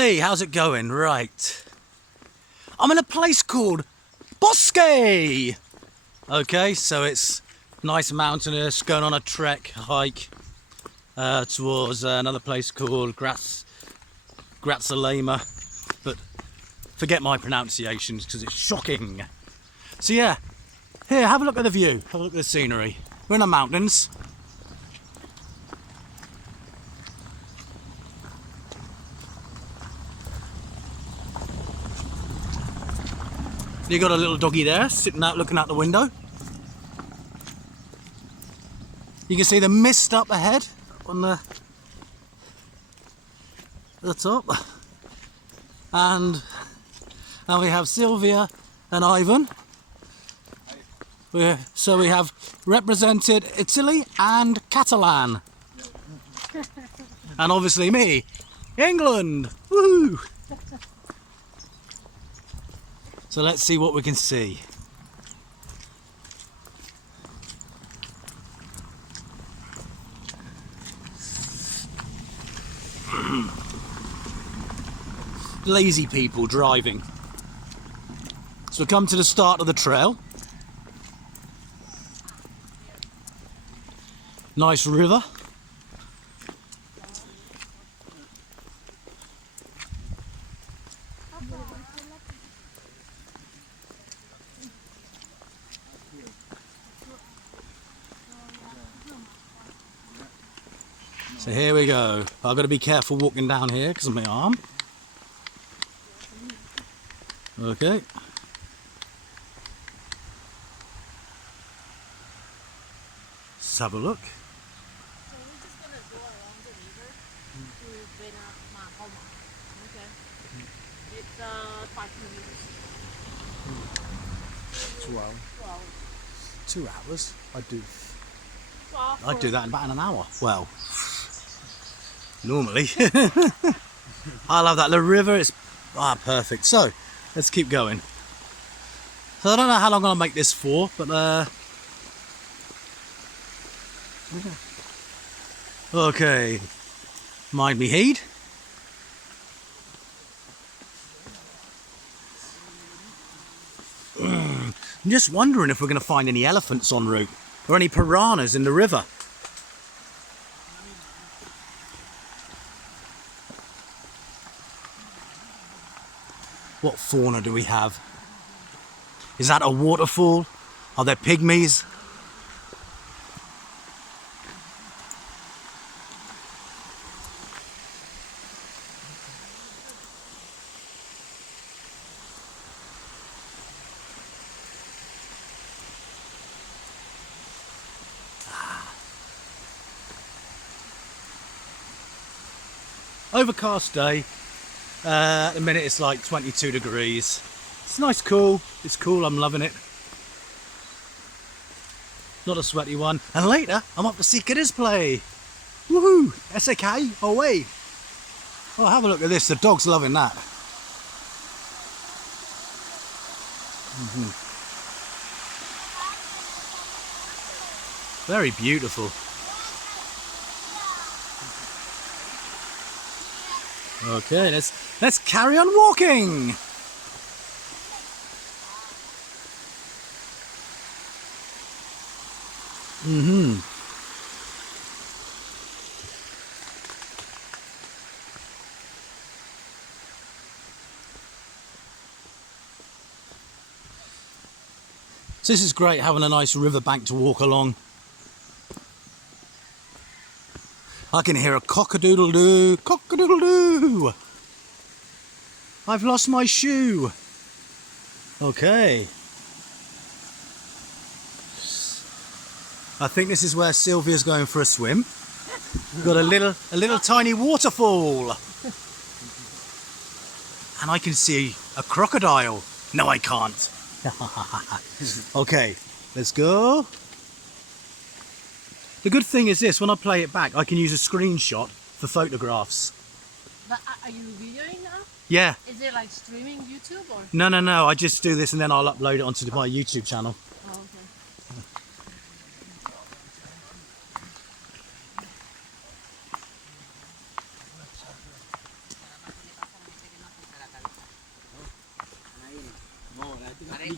Hey, how's it going? Right. I'm in a place called Bosque. Okay, so it's nice mountainous, going on a trek, hike towards another place called Grazalema, but forget my pronunciations because it's shocking. So yeah, here, have a look at the view, have a look at the scenery. We're in the mountains. You got a little doggy there, sitting out looking out the window. You can see the mist up ahead on the top. And we have Sylvia and Ivan. So we have represented Italy and Catalan. And obviously me, England. Woo! So let's see what we can see. Lazy people driving. So we come to the start of the trail. Nice river. So here we go. I've got to be careful walking down here because of my arm. Okay. Let's have a look. So we're just gonna go along the river to Benamahoma. Okay. It's 5 kilometers. 2 hours. 2 hours. 2 hours? Well, I'd do that in about an hour. Well, normally. I love that. The river is perfect. So, let's keep going. So I don't know how long I'm gonna make this for, but okay. Mind me heed. I'm just wondering if we're gonna find any elephants en route or any piranhas in the river. What fauna do we have? Is that a waterfall? Are there pygmies? Overcast day. At the minute it's like 22 degrees. It's nice, cool. It's cool, I'm loving it. Not a sweaty one. And later, I'm up to see kiddies play. Woohoo! SAK, away! Oh, have a look at this. The dog's loving that. Very beautiful. Okay, let's carry on walking. So this is great, having a nice riverbank to walk along. I can hear a cock-a-doodle-doo, cock-a-doodle-doo. I've lost my shoe. Okay. I think this is where Sylvia's going for a swim. We've got a little tiny waterfall. And I can see a crocodile. No, I can't. Okay, let's go. The good thing is this, when I play it back, I can use a screenshot for photographs. But are you videoing now? Yeah. Is it like streaming YouTube or? No, I just do this and then I'll upload it onto my YouTube channel. Oh, okay.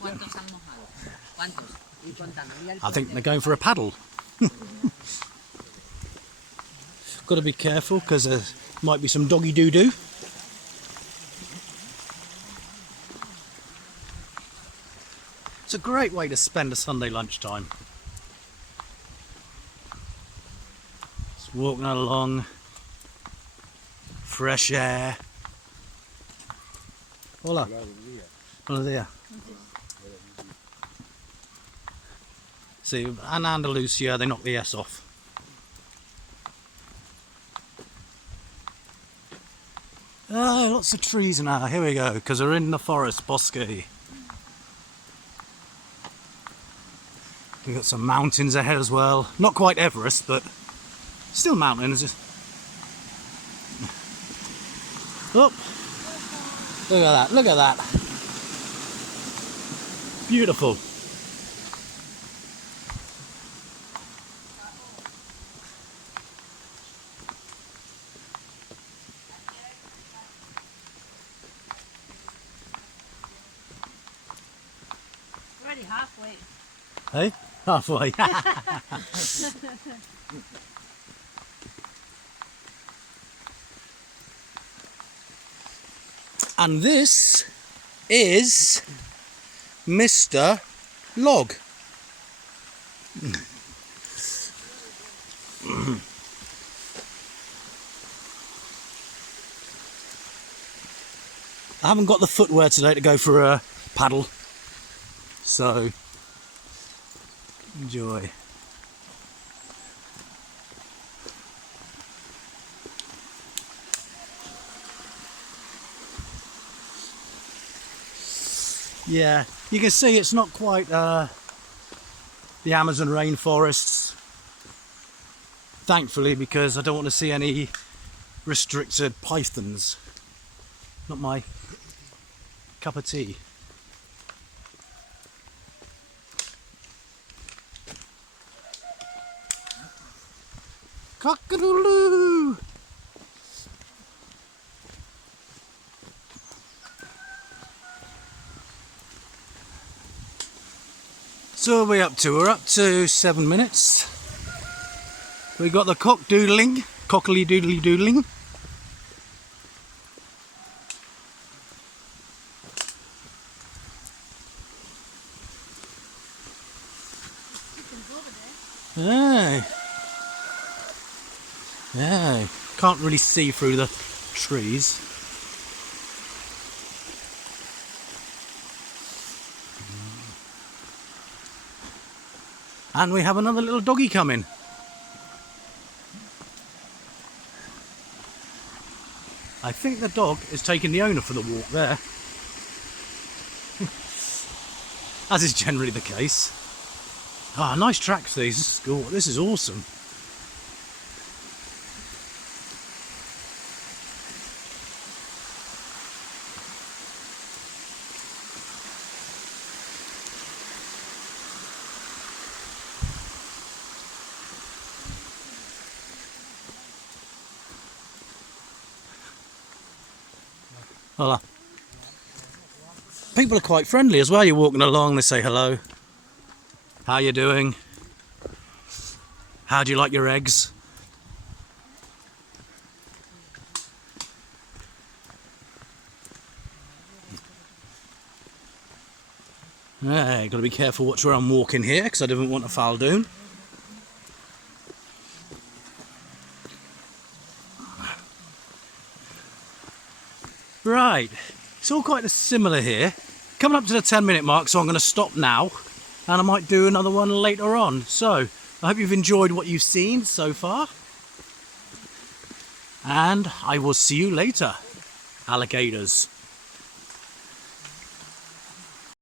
¿Cuántos han mojado? ¿Cuántos? Y contando. I think they're going for a paddle. Got to be careful because there might be some doggy doo-doo. It's a great way to spend a Sunday lunchtime. Just walking along, fresh air. Hola. Buenos días. See, in Andalusia they knock the S off. Oh, lots of trees now. Here we go, because we're in the forest, Bosque. We've got some mountains ahead as well. Not quite Everest, but still mountains. Oh, look at that, look at that. Beautiful. Already halfway. Hey, halfway. And this is Mr. Log. I haven't got the footwear today to go for a paddle, so enjoy. Yeah, you can see it's not quite the Amazon rainforests, thankfully, because I don't want to see any restricted pythons. Not my cup of tea. Cock-a-doodle-doo! So what are we up to? We're up to 7 minutes. We got the cock-doodling, cockly-doodly-doodling. Hey. Yeah, can't really see through the trees. And we have another little doggy coming. I think the dog is taking the owner for the walk there. As is generally the case. Ah, nice tracks these. This is awesome. Hola. People are quite friendly as well. You're walking along, they say hello. How you doing? How do you like your eggs? Yeah, got to be careful watch where I'm walking here because I didn't want a foul doon. Right, it's all quite similar here. Coming up to the 10-minute mark, so I'm going to stop now and I might do another one later on. So, I hope you've enjoyed what you've seen so far. And I will see you later, alligators.